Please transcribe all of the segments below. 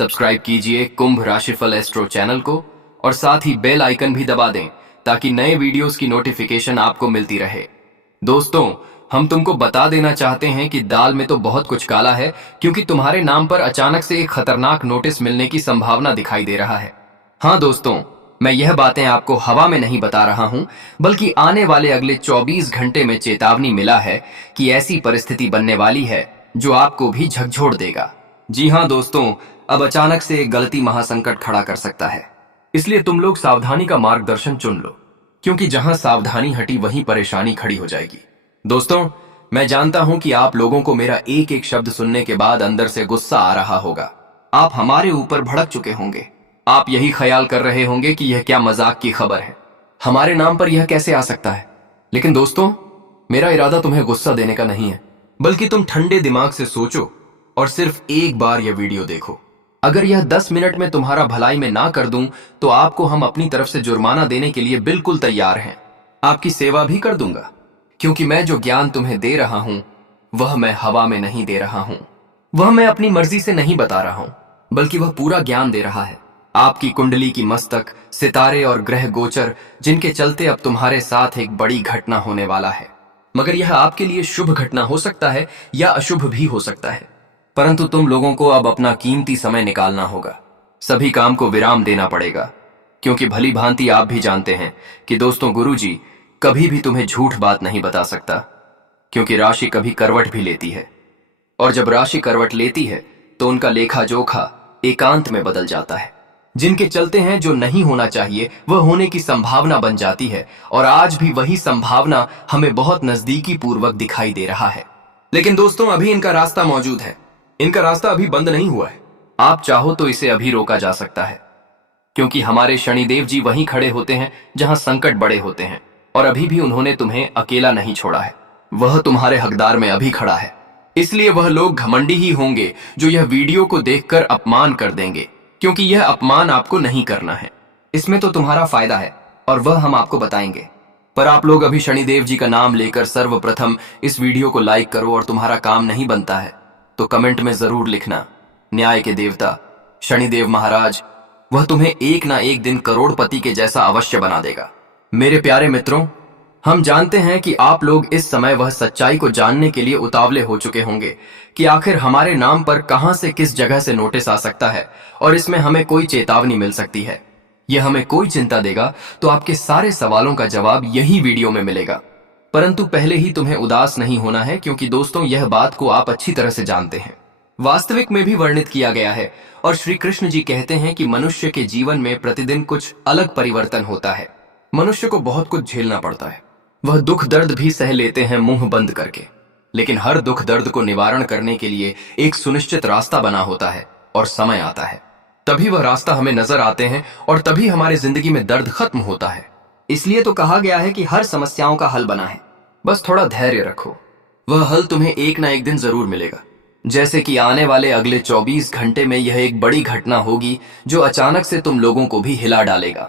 Subscribe कीजिए कुंभ राशिफल astro channel को और साथ ही बेल आइकन भी दबा दें ताकि नए वीडियोस की नोटिफिकेशन आपको मिलती रहे। दोस्तों, हम तुमको बता देना चाहते हैं कि दाल में तो बहुत कुछ काला है, क्योंकि तुम्हारे नाम पर अचानक से एक खतरनाक नोटिस मिलने की संभावना दिखाई दे रहा है। हाँ दोस्तों, मैं यह बातें आपको हवा में नहीं बता रहा हूं, बल्कि आने वाले अगले 24 घंटे में चेतावनी मिला है कि ऐसी परिस्थिति बनने वाली है जो आपको भी झकझोर देगा। जी हाँ दोस्तों, अब अचानक से एक गलती महासंकट खड़ा कर सकता है। इसलिए तुम लोग सावधानी का मार्गदर्शन चुन लो, क्योंकि जहां सावधानी हटी वहीं परेशानी खड़ी हो जाएगी। दोस्तों, मैं जानता हूं कि आप लोगों को मेरा एक एक शब्द सुनने के बाद अंदर से गुस्सा आ रहा होगा। आप हमारे ऊपर भड़क चुके होंगे। आप यही ख्याल कर रहे होंगे कि यह क्या मजाक की खबर है, हमारे नाम पर यह कैसे आ सकता है। लेकिन दोस्तों, मेरा इरादा तुम्हें गुस्सा देने का नहीं है, बल्कि तुम ठंडे दिमाग से सोचो और सिर्फ एक बार यह वीडियो देखो। अगर यह 10 मिनट में तुम्हारा भलाई में ना कर दूं तो आपको हम अपनी तरफ से जुर्माना देने के लिए बिल्कुल तैयार हैं। आपकी सेवा भी कर दूंगा, क्योंकि मैं जो ज्ञान तुम्हें दे रहा हूं वह मैं हवा में नहीं दे रहा हूं, वह मैं अपनी मर्जी से नहीं बता रहा हूं, बल्कि वह पूरा ज्ञान दे रहा है। आपकी कुंडली की मस्तक, सितारे और ग्रह गोचर, जिनके चलते अब तुम्हारे साथ एक बड़ी घटना होने वाला है। मगर यह आपके लिए शुभ घटना हो सकता है या अशुभ भी हो सकता है, परंतु तुम लोगों को अब अपना कीमती समय निकालना होगा। सभी काम को विराम देना पड़ेगा, क्योंकि भली भांति आप भी जानते हैं कि दोस्तों, गुरुजी कभी भी तुम्हें झूठ बात नहीं बता सकता, क्योंकि राशि कभी करवट भी लेती है, और जब राशि करवट लेती है तो उनका लेखा जोखा एकांत में बदल जाता है। जिनके चलते हैं जो नहीं होना चाहिए वह होने की संभावना बन जाती है, और आज भी वही संभावना हमें बहुत नजदीकी पूर्वक दिखाई दे रहा है। लेकिन दोस्तों, अभी इनका रास्ता मौजूद है, इनका रास्ता अभी बंद नहीं हुआ है। आप चाहो तो इसे अभी रोका जा सकता है, क्योंकि हमारे शनिदेव जी वहीं खड़े होते हैं जहां संकट बड़े होते हैं, और अभी भी उन्होंने तुम्हें अकेला नहीं छोड़ा है। वह तुम्हारे हकदार में अभी खड़ा है। इसलिए वह लोग घमंडी ही होंगे जो यह वीडियो को देखकर अपमान कर देंगे, क्योंकि यह अपमान आपको नहीं करना है। इसमें तो तुम्हारा फायदा है और वह हम आपको बताएंगे। पर आप लोग अभी शनिदेव जी का नाम लेकर सर्वप्रथम इस वीडियो को लाइक करो, और तुम्हारा काम नहीं बनता है तो कमेंट में जरूर लिखना, न्याय के देवता शनिदेव महाराज, वह तुम्हें एक ना एक दिन करोड़पति के जैसा अवश्य बना देगा। मेरे प्यारे मित्रों, हम जानते हैं कि आप लोग इस समय वह सच्चाई को जानने के लिए उतावले हो चुके होंगे कि आखिर हमारे नाम पर कहां से किस जगह से नोटिस आ सकता है, और इसमें हमें कोई चेतावनी मिल सकती है। यह हमें कोई चिंता देगा तो आपके सारे सवालों का जवाब यही वीडियो में मिलेगा। परंतु पहले ही तुम्हें उदास नहीं होना है, क्योंकि दोस्तों, यह बात को आप अच्छी तरह से जानते हैं। वास्तविक में भी वर्णित किया गया है, और श्री कृष्ण जी कहते हैं कि मनुष्य के जीवन में प्रतिदिन कुछ अलग परिवर्तन होता है। मनुष्य को बहुत कुछ झेलना पड़ता है, वह दुख दर्द भी सह लेते हैं मुंह बंद करके, लेकिन हर दुख दर्द को निवारण करने के लिए एक सुनिश्चित रास्ता बना होता है, और समय आता है तभी वह रास्ता हमें नजर आते हैं, और तभी हमारी जिंदगी में दर्द खत्म होता है। इसलिए तो कहा गया है कि हर समस्याओं का हल बना है, बस थोड़ा धैर्य रखो, वह हल तुम्हें एक ना एक दिन जरूर मिलेगा। जैसे कि आने वाले अगले 24 घंटे में यह एक बड़ी घटना होगी जो अचानक से तुम लोगों को भी हिला डालेगा।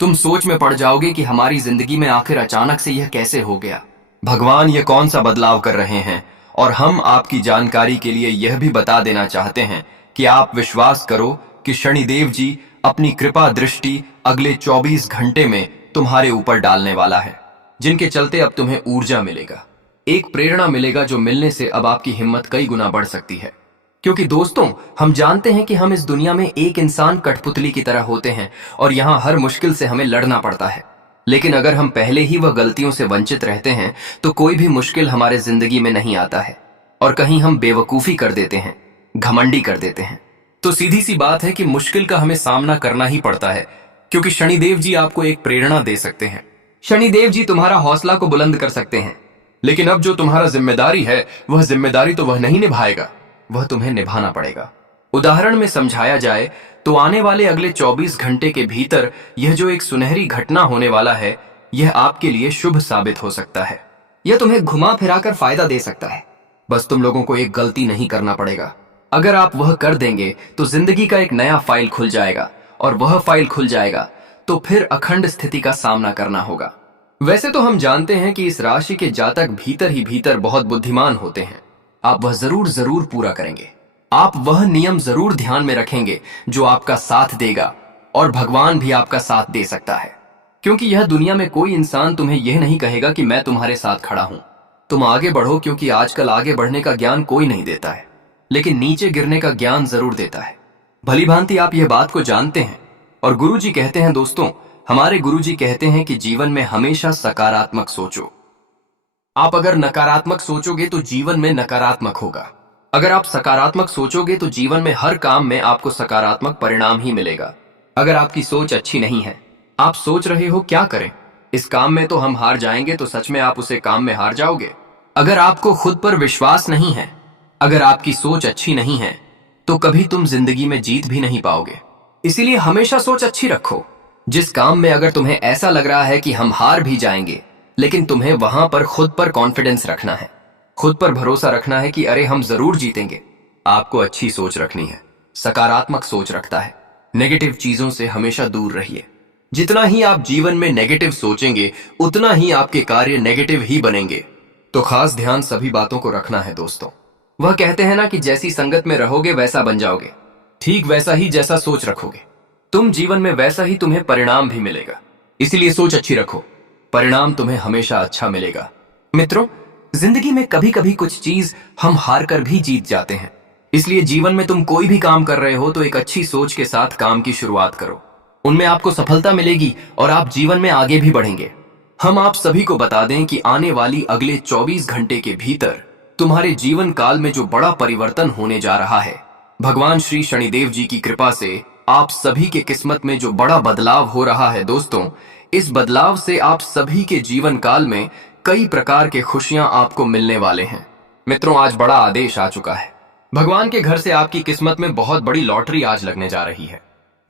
तुम सोच में पड़ जाओगे कि हमारी जिंदगी में आखिर अचानक से यह कैसे हो गया, भगवान ये कौन सा बदलाव कर रहे हैं। और हम आपकी जानकारी के लिए यह भी बता देना चाहते हैं कि आप विश्वास करो कि शनिदेव जी अपनी कृपा दृष्टि अगले 24 घंटे में तुम्हारे ऊपर डालने वाला है, जिनके चलते अब तुम्हें ऊर्जा मिलेगा, एक प्रेरणा मिलेगा, जो मिलने से अब आपकी हिम्मत कई गुना बढ़ सकती है। क्योंकि दोस्तों, हम जानते हैं कि हम इस दुनिया में एक इंसान कठपुतली की तरह होते हैं, और यहाँ हर मुश्किल से हमें लड़ना पड़ता है। लेकिन अगर हम पहले ही वह गलतियों से वंचित रहते हैं तो कोई भी मुश्किल हमारे जिंदगी में नहीं आता है, और कहीं हम बेवकूफी कर देते हैं, घमंडी कर देते हैं, तो सीधी सी बात है कि मुश्किल का हमें सामना करना ही पड़ता है, क्योंकि शनिदेव जी आपको एक प्रेरणा दे सकते हैं। शनिदेव जी तुम्हारा हौसला को बुलंद कर सकते हैं, लेकिन अब जो तुम्हारा जिम्मेदारी है वह जिम्मेदारी तो वह नहीं निभाएगा, वह तुम्हें निभाना पड़ेगा। उदाहरण में समझाया जाए तो आने वाले अगले 24 घंटे के भीतर यह जो एक सुनहरी घटना होने वाला है, यह आपके लिए शुभ साबित हो सकता है। यह तुम्हें घुमा फिराकर फायदा दे सकता है। बस तुम लोगों को एक गलती नहीं करना पड़ेगा। अगर आप वह कर देंगे तो जिंदगी का एक नया फाइल खुल जाएगा, और वह फाइल खुल जाएगा तो फिर अखंड स्थिति का सामना करना होगा। वैसे तो हम जानते हैं कि इस राशि के जातक भीतर ही भीतर बहुत बुद्धिमान होते हैं। आप वह जरूर जरूर पूरा करेंगे। आप वह नियम जरूर ध्यान में रखेंगे जो आपका साथ देगा, और भगवान भी आपका साथ दे सकता है। क्योंकि यह दुनिया में कोई इंसान तुम्हें यह नहीं कहेगा कि मैं तुम्हारे साथ खड़ा हूं, तुम आगे बढ़ो, क्योंकि आजकल आगे बढ़ने का ज्ञान कोई नहीं देता है, लेकिन नीचे गिरने का ज्ञान जरूर देता है। भली भांति आप यह बात को जानते हैं। और गुरुजी कहते हैं दोस्तों, हमारे गुरुजी कहते हैं कि जीवन में हमेशा सकारात्मक सोचो। आप अगर नकारात्मक सोचोगे तो जीवन में नकारात्मक होगा। अगर आप सकारात्मक सोचोगे तो जीवन में हर काम में आपको सकारात्मक परिणाम ही मिलेगा। अगर आपकी सोच अच्छी नहीं है, आप सोच रहे हो क्या करें, इस काम में तो हम हार जाएंगे, तो सच में आप उसे काम में हार जाओगे। अगर आपको खुद पर विश्वास नहीं है, अगर आपकी सोच अच्छी नहीं है, तो कभी तुम जिंदगी में जीत भी नहीं पाओगे। इसीलिए हमेशा सोच अच्छी रखो। जिस काम में अगर तुम्हें ऐसा लग रहा है कि हम हार भी जाएंगे, लेकिन तुम्हें वहां पर खुद पर कॉन्फिडेंस रखना है, खुद पर भरोसा रखना है कि अरे हम जरूर जीतेंगे। आपको अच्छी सोच रखनी है, सकारात्मक सोच रखता है। नेगेटिव चीजों से हमेशा दूर रहिए। जितना ही आप जीवन में नेगेटिव सोचेंगे, उतना ही आपके कार्य नेगेटिव ही बनेंगे। तो खास ध्यान सभी बातों को रखना है दोस्तों। वह कहते हैं ना कि जैसी संगत में रहोगे वैसा बन जाओगे। ठीक वैसा ही जैसा सोच रखोगे तुम, जीवन में वैसा ही तुम्हें परिणाम भी मिलेगा। इसीलिए सोच अच्छी रखो, परिणाम तुम्हें हमेशा अच्छा मिलेगा। मित्रों, जिंदगी में कभी कभी कुछ चीज हम हार कर भी जीत जाते हैं। इसलिए जीवन में तुम कोई भी काम कर रहे हो तो एक अच्छी सोच के साथ काम की शुरुआत करो। उनमें आपको सफलता मिलेगी और आप जीवन में आगे भी बढ़ेंगे। हम आप सभी को बता दें कि आने वाली अगले 24 घंटे के भीतर तुम्हारे जीवन काल में जो बड़ा परिवर्तन होने जा रहा है, भगवान श्री शनिदेव जी की कृपा से आप सभी के किस्मत में जो बड़ा बदलाव हो रहा है दोस्तों, इस बदलाव से आप सभी के जीवन काल में कई प्रकार के खुशियां आपको मिलने वाले हैं। मित्रों, आज बड़ा आदेश आ चुका है। भगवान के घर से आपकी किस्मत में बहुत बड़ी लॉटरी आज लगने जा रही है।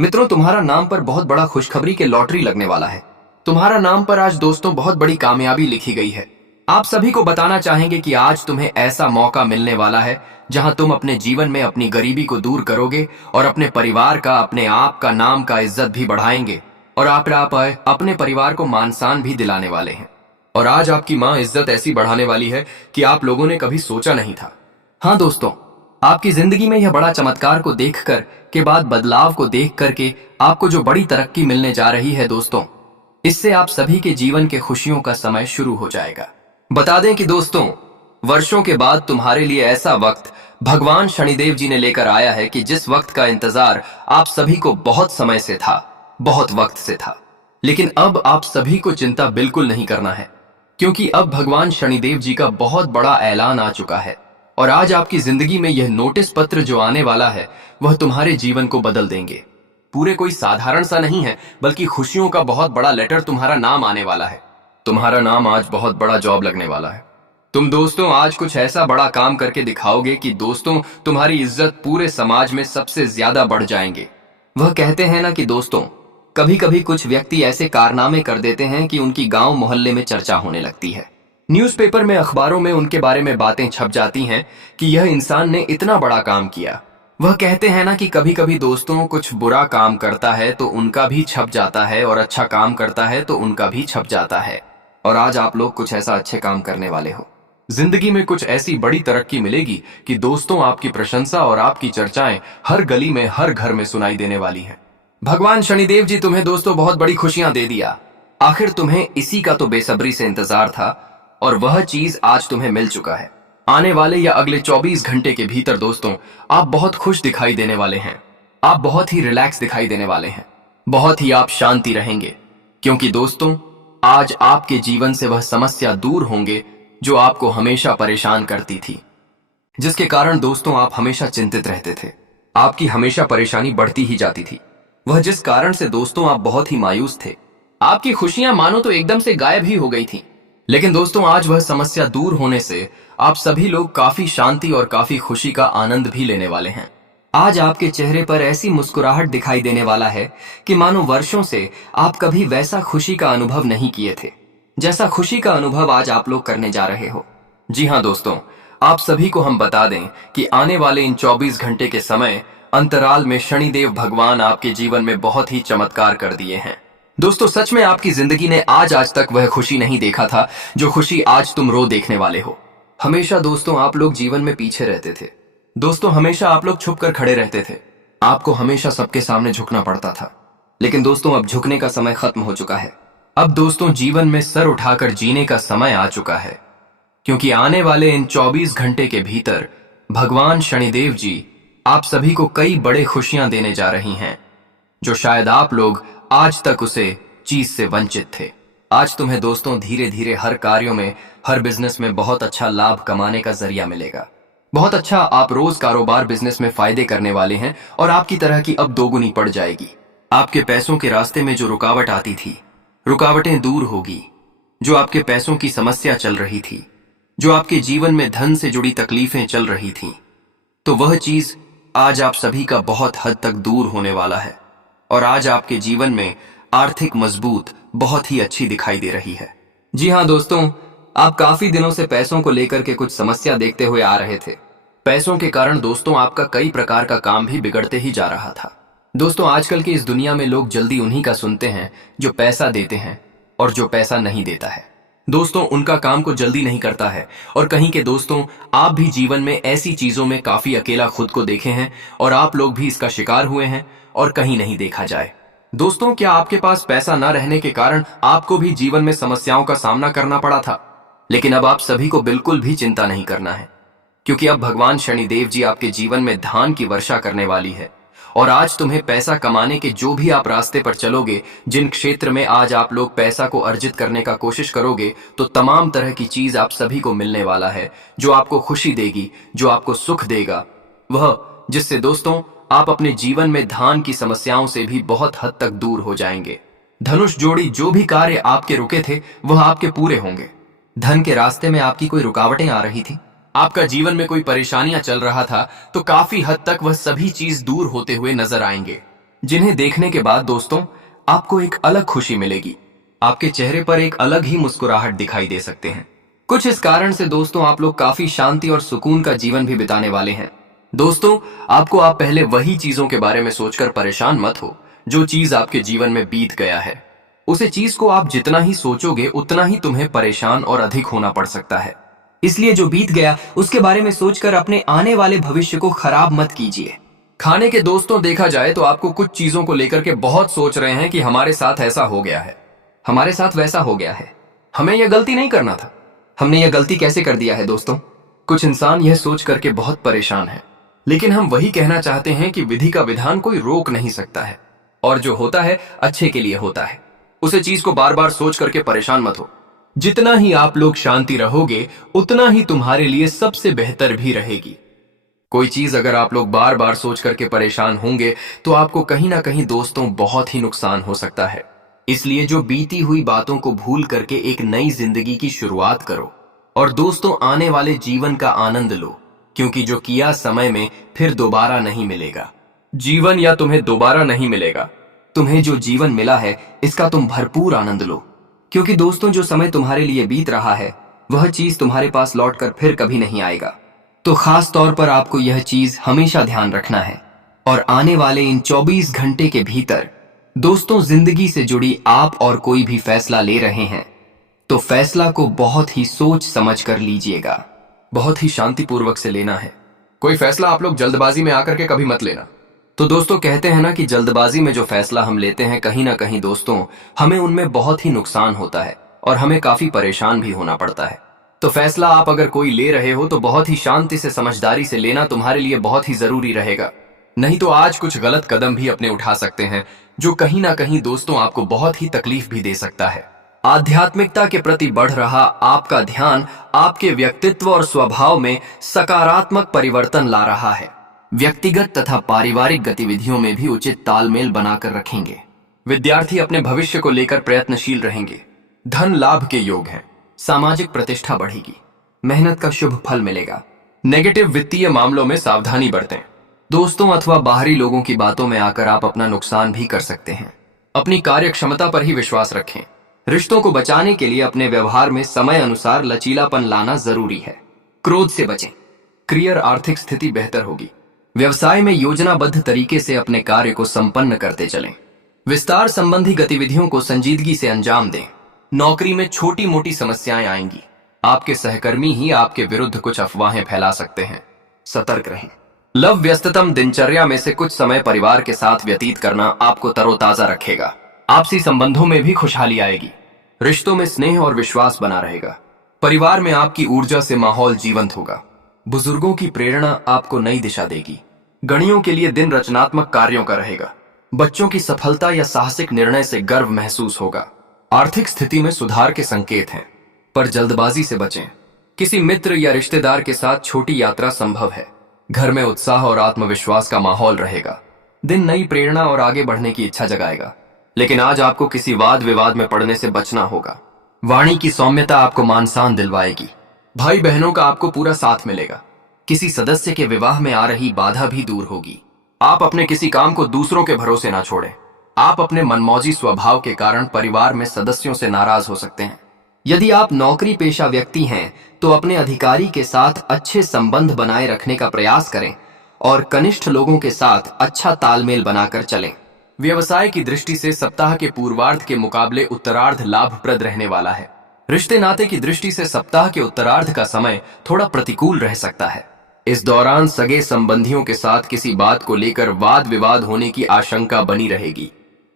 मित्रों, तुम्हारा नाम पर बहुत बड़ा खुशखबरी के लॉटरी लगने वाला है। तुम्हारा नाम पर आज दोस्तों बहुत बड़ी कामयाबी लिखी गई है। आप सभी को बताना चाहेंगे कि आज तुम्हें ऐसा मौका मिलने वाला है जहां तुम अपने जीवन में अपनी गरीबी को दूर करोगे और अपने परिवार का, अपने आप का, नाम का इज्जत भी बढ़ाएंगे, और आप अपने परिवार को मान सम्मान भी दिलाने वाले हैं। और आज आपकी मां इज्जत ऐसी बढ़ाने वाली है कि आप लोगों ने कभी सोचा नहीं था। हाँ दोस्तों, आपकी जिंदगी में यह बड़ा चमत्कार को देखकर के बाद बदलाव को देख करके आपको जो बड़ी तरक्की मिलने जा रही है दोस्तों, इससे आप सभी के जीवन के खुशियों का समय शुरू हो जाएगा। बता दें कि दोस्तों, वर्षों के बाद तुम्हारे लिए ऐसा वक्त भगवान शनिदेव जी ने लेकर आया है कि जिस वक्त का इंतजार आप सभी को बहुत समय से था, बहुत वक्त से था। लेकिन अब आप सभी को चिंता बिल्कुल नहीं करना है, क्योंकि अब भगवान शनिदेव जी का बहुत बड़ा ऐलान आ चुका है। और आज आपकी जिंदगी में यह नोटिस पत्र जो आने वाला है, वह तुम्हारे जीवन को बदल देंगे। पूरे कोई साधारण सा नहीं है, बल्कि खुशियों का बहुत बड़ा लेटर तुम्हारा नाम आने वाला है। तुम्हारा नाम आज बहुत बड़ा जॉब लगने वाला है। तुम दोस्तों आज कुछ ऐसा बड़ा काम करके दिखाओगे कि दोस्तों तुम्हारी इज्जत पूरे समाज में सबसे ज्यादा बढ़ जाएंगे। वह कहते हैं ना कि दोस्तों, कभी कभी कुछ व्यक्ति ऐसे कारनामे कर देते हैं कि उनकी गांव मोहल्ले में चर्चा होने लगती है। न्यूज़पेपर में, अखबारों में उनके बारे में बातें छप जाती हैं कि यह इंसान ने इतना बड़ा काम किया। वह कहते हैं ना कि कभी कभी दोस्तों कुछ बुरा काम करता है तो उनका भी छप जाता है, और अच्छा काम करता है तो उनका भी छप जाता है। और आज आप लोग कुछ ऐसा अच्छे काम करने वाले हो। जिंदगी में कुछ ऐसी बड़ी तरक्की मिलेगी कि दोस्तों आपकी प्रशंसा और आपकी चर्चाएं हर गली में, हर घर में सुनाई देने वाली हैं। भगवान शनिदेव जी तुम्हें दोस्तों बहुत बड़ी खुशियां दे दिया। आखिर तुम्हें इसी का तो बेसब्री से इंतजार था, और वह चीज आज तुम्हें मिल चुका है। आने वाले या अगले 24 घंटे के भीतर दोस्तों आप बहुत खुश दिखाई देने वाले हैं। आप बहुत ही रिलैक्स दिखाई देने वाले हैं। बहुत ही आप शांति रहेंगे, क्योंकि दोस्तों आज आपके जीवन से वह समस्या दूर होंगे जो आपको हमेशा परेशान करती थी, जिसके कारण दोस्तों आप हमेशा चिंतित रहते थे। आपकी हमेशा परेशानी बढ़ती ही जाती थी। वह जिस कारण से दोस्तों आप बहुत ही मायूस थे। आपकी खुशियां मानो तो एकदम से गायब ही हो गई थी। लेकिन दोस्तों आज वह समस्या दूर होने से आप सभी लोग काफी शांति और काफी खुशी का आनंद भी लेने वाले हैं। आज आपके चेहरे पर ऐसी मुस्कुराहट दिखाई देने वाला है कि मानो वर्षों से आप कभी वैसा खुशी का अनुभव नहीं किए थे, जैसा खुशी का अनुभव आज आप लोग करने जा रहे हो। जी हाँ दोस्तों, आप सभी को हम बता दें कि आने वाले इन 24 घंटे के समय अंतराल में शनिदेव भगवान आपके जीवन में बहुत ही चमत्कार कर दिए हैं। दोस्तों सच में आपकी जिंदगी ने आज तक वह खुशी नहीं देखा था जो खुशी आज तुम रो देखने वाले हो। हमेशा दोस्तों आप लोग जीवन में पीछे रहते थे। दोस्तों हमेशा आप लोग छुप कर खड़े रहते थे, आपको हमेशा सबके सामने झुकना पड़ता था। लेकिन दोस्तों अब झुकने का समय खत्म हो चुका है। अब दोस्तों जीवन में सर उठाकर जीने का समय आ चुका है, क्योंकि आने वाले इन 24 घंटे के भीतर भगवान शनिदेव जी आप सभी को कई बड़े खुशियां देने जा रही हैं, जो शायद आप लोग आज तक उसे चीज से वंचित थे। आज तुम्हें दोस्तों धीरे धीरे हर कार्यों में, हर बिजनेस में बहुत अच्छा लाभ कमाने का जरिया मिलेगा। बहुत अच्छा आप रोज कारोबार बिजनेस में फायदे करने वाले हैं और आपकी तरह की अब दोगुनी पड़ जाएगी। आपके पैसों के रास्ते में जो रुकावट आती थी, रुकावटें दूर होगी। जो आपके पैसों की समस्या चल रही थी, जो आपके जीवन में धन से जुड़ी तकलीफें चल रही थी, तो वह चीज आज आप सभी का बहुत हद तक दूर होने वाला है। और आज आपके जीवन में आर्थिक मजबूत बहुत ही अच्छी दिखाई दे रही है। जी हाँ दोस्तों, आप काफी दिनों से पैसों को लेकर के कुछ समस्या देखते हुए आ रहे थे। पैसों के कारण दोस्तों आपका कई प्रकार का काम भी बिगड़ते ही जा रहा था। दोस्तों आजकल की इस दुनिया में लोग जल्दी उन्हीं का सुनते हैं जो पैसा देते हैं, और जो पैसा नहीं देता है दोस्तों उनका काम को जल्दी नहीं करता है। और कहीं के दोस्तों आप भी जीवन में ऐसी चीजों में काफी अकेला खुद को देखे हैं, और आप लोग भी इसका शिकार हुए हैं, और कहीं नहीं देखा जाए। दोस्तों क्या आपके पास पैसा न रहने के कारण आपको भी जीवन में समस्याओं का सामना करना पड़ा था? लेकिन अब आप सभी को बिल्कुल भी चिंता नहीं करना है, क्योंकि अब भगवान शनिदेव जी आपके जीवन में धान की वर्षा करने वाली है। और आज तुम्हें पैसा कमाने के जो भी आप रास्ते पर चलोगे, जिन क्षेत्र में आज आप लोग पैसा को अर्जित करने का कोशिश करोगे, तो तमाम तरह की चीज आप सभी को मिलने वाला है, जो आपको खुशी देगी, जो आपको सुख देगा, वह जिससे दोस्तों आप अपने जीवन में धान की समस्याओं से भी बहुत हद तक दूर हो जाएंगे। धनुष जोड़ी जो भी कार्य आपके रुके थे वह आपके पूरे होंगे। धन के रास्ते में आपकी कोई रुकावटें आ रही थी, आपका जीवन में कोई परेशानियां चल रहा था, तो काफी हद तक वह सभी चीज दूर होते हुए नजर आएंगे, जिन्हें देखने के बाद दोस्तों आपको एक अलग खुशी मिलेगी। आपके चेहरे पर एक अलग ही मुस्कुराहट दिखाई दे सकते हैं। कुछ इस कारण से दोस्तों आप लोग काफी शांति और सुकून का जीवन भी बिताने वाले हैं। दोस्तों आप पहले वही चीजों के बारे में सोचकर परेशान मत हो जो चीज आपके जीवन में बीत गया है। उसे चीज को आप जितना ही सोचोगे उतना ही तुम्हें परेशान और अधिक होना पड़ सकता है। इसलिए जो बीत गया उसके बारे में सोचकर अपने आने वाले भविष्य को खराब मत कीजिए। खाने के दोस्तों देखा जाए तो आपको कुछ चीजों को लेकर के बहुत सोच रहे हैं कि हमारे साथ ऐसा हो गया है, हमारे साथ वैसा हो गया है, हमें यह गलती नहीं करना था, हमने यह गलती कैसे कर दिया है। दोस्तों कुछ इंसान यह सोच करके बहुत परेशान है, लेकिन हम वही कहना चाहते हैं कि विधि का विधान कोई रोक नहीं सकता है, और जो होता है अच्छे के लिए होता है। उसे चीज को बार बार सोच करके परेशान मत हो। जितना ही आप लोग शांति रहोगे उतना ही तुम्हारे लिए सबसे बेहतर भी रहेगी। कोई चीज अगर आप लोग बार बार सोच करके परेशान होंगे तो आपको कहीं ना कहीं दोस्तों बहुत ही नुकसान हो सकता है। इसलिए जो बीती हुई बातों को भूल करके एक नई जिंदगी की शुरुआत करो, और दोस्तों आने वाले जीवन का आनंद लो, क्योंकि जो किया समय में फिर दोबारा नहीं मिलेगा। जीवन या तुम्हें दोबारा नहीं मिलेगा। तुम्हें जो जीवन मिला है इसका तुम भरपूर आनंद लो, क्योंकि दोस्तों जो समय तुम्हारे लिए बीत रहा है वह चीज तुम्हारे पास लौटकर फिर कभी नहीं आएगा। तो खास तौर पर आपको यह चीज हमेशा ध्यान रखना है। और आने वाले इन 24 घंटे के भीतर दोस्तों जिंदगी से जुड़ी आप और कोई भी फैसला ले रहे हैं तो फैसला को बहुत ही सोच समझ कर लीजिएगा, बहुत ही शांतिपूर्वक से लेना है। कोई फैसला आप लोग जल्दबाजी में आकर के कभी मत लेना। तो दोस्तों कहते हैं ना कि जल्दबाजी में जो फैसला हम लेते हैं कहीं ना कहीं दोस्तों हमें उनमें बहुत ही नुकसान होता है और हमें काफी परेशान भी होना पड़ता है। तो फैसला आप अगर कोई ले रहे हो तो बहुत ही शांति से समझदारी से लेना तुम्हारे लिए बहुत ही जरूरी रहेगा। नहीं तो आज कुछ गलत कदम भी अपने उठा सकते हैं जो कहीं ना कहीं दोस्तों आपको बहुत ही तकलीफ भी दे सकता है। आध्यात्मिकता के प्रति बढ़ रहा आपका ध्यान आपके व्यक्तित्व और स्वभाव में सकारात्मक परिवर्तन ला रहा है। व्यक्तिगत तथा पारिवारिक गतिविधियों में भी उचित तालमेल बनाकर रखेंगे। विद्यार्थी अपने भविष्य को लेकर प्रयत्नशील रहेंगे। धन लाभ के योग हैं। सामाजिक प्रतिष्ठा बढ़ेगी। मेहनत का शुभ फल मिलेगा। नेगेटिव वित्तीय मामलों में सावधानी बरतें। दोस्तों अथवा बाहरी लोगों की बातों में आकर आप अपना नुकसान भी कर सकते हैं। अपनी कार्य क्षमता पर ही विश्वास रखें। रिश्तों को बचाने के लिए अपने व्यवहार में समय अनुसार लचीलापन लाना जरूरी है। क्रोध से बचें। करियर आर्थिक स्थिति बेहतर होगी। व्यवसाय में योजनाबद्ध तरीके से अपने कार्य को संपन्न करते चलें। विस्तार संबंधी गतिविधियों को संजीदगी से अंजाम दें। नौकरी में छोटी मोटी समस्याएं आएंगी। आपके सहकर्मी ही आपके विरुद्ध कुछ अफवाहें फैला सकते हैं। सतर्क रहें। लव व्यस्ततम दिनचर्या में से कुछ समय परिवार के साथ व्यतीत करना आपको तरोताजा रखेगा। आपसी संबंधों में भी खुशहाली आएगी। रिश्तों में स्नेह और विश्वास बना रहेगा। परिवार में आपकी ऊर्जा से माहौल जीवंत होगा। बुजुर्गों की प्रेरणा आपको नई दिशा देगी। गणियों के लिए दिन रचनात्मक कार्यों का रहेगा। बच्चों की सफलता या साहसिक निर्णय से गर्व महसूस होगा। आर्थिक स्थिति में सुधार के संकेत हैं, पर जल्दबाजी से बचें। किसी मित्र या रिश्तेदार के साथ छोटी यात्रा संभव है। घर में उत्साह और आत्मविश्वास का माहौल रहेगा। दिन नई प्रेरणा और आगे बढ़ने की इच्छा जगाएगा। लेकिन आज आपको किसी वाद विवाद में पड़ने से बचना होगा। वाणी की सौम्यता आपको मान शान दिलवाएगी। भाई बहनों का आपको पूरा साथ मिलेगा। किसी सदस्य के विवाह में आ रही बाधा भी दूर होगी। आप अपने किसी काम को दूसरों के भरोसे ना छोड़ें। आप अपने मनमौजी स्वभाव के कारण परिवार में सदस्यों से नाराज हो सकते हैं। यदि आप नौकरी पेशा व्यक्ति हैं तो अपने अधिकारी के साथ अच्छे संबंध बनाए रखने का प्रयास करें और कनिष्ठ लोगों के साथ अच्छा तालमेल बनाकर चलें। व्यवसाय की दृष्टि से सप्ताह के पूर्वार्ध के मुकाबले उत्तरार्ध लाभप्रद रहने वाला है। रिश्ते नाते की दृष्टि से सप्ताह के उत्तरार्ध का समय थोड़ा प्रतिकूल रह सकता है। इस दौरान सगे संबंधियों के साथ किसी बात को लेकर वाद विवाद होने की आशंका बनी रहेगी।